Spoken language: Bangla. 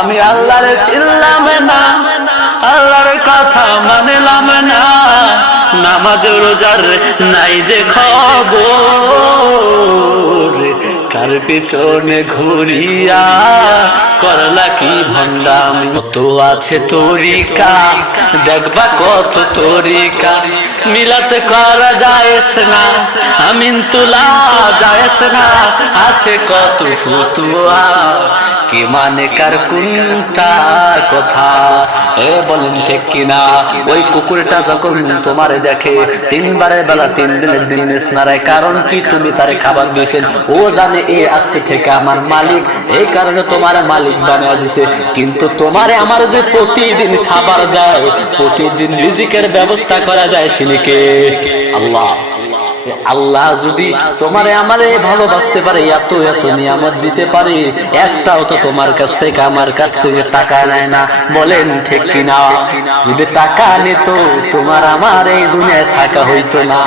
আমি আল্লাহরে চিনলাম না, আল্লাহর কথা মানলাম না, নামাজ রোজার নাই যে খবর, কার পিছনে ঘুরিয়া করলা কি ভণ্ডামি। কত আছে তরিকা, দেখবা কত তরিকা, মিলাতে করা যায়স না, আমিন তোলা যায়স না, আছে কত ফতুয়া, কি মানে কার কোনটা কথা। এ বলেন ঠিক কিনা? ওই কুকুরটা যখন তোমারে দেখে 3 বারের বেলা 3 দিনের দিন নাড়ায়, কারণ কি তুমি তারে খাবার দিয়েছেন, ও জানে এ আজকে থেকে আমার মালিক, এই কারণে তোমার মালিক বানিয়ে দিছে। কিন্তু তোমারে আমার যে প্রতিদিন খাবার দেয়, প্রতিদিন রিজিকের ব্যবস্থা করা যায়, সিনিকে আল্লাহ। আল্লাহ যদি তোমারে আমারে ভালোবাসতে পারে, এত এত নিয়ামত দিতে পারে, একটাও তো তোমার কাছ থেকে আমার কাছ থেকে টাকা নেয় না, বলেন ঠিক কিনা? যদি টাকা নিত তোমার আমার এই দুনিয়ায় থাকা হইতো না।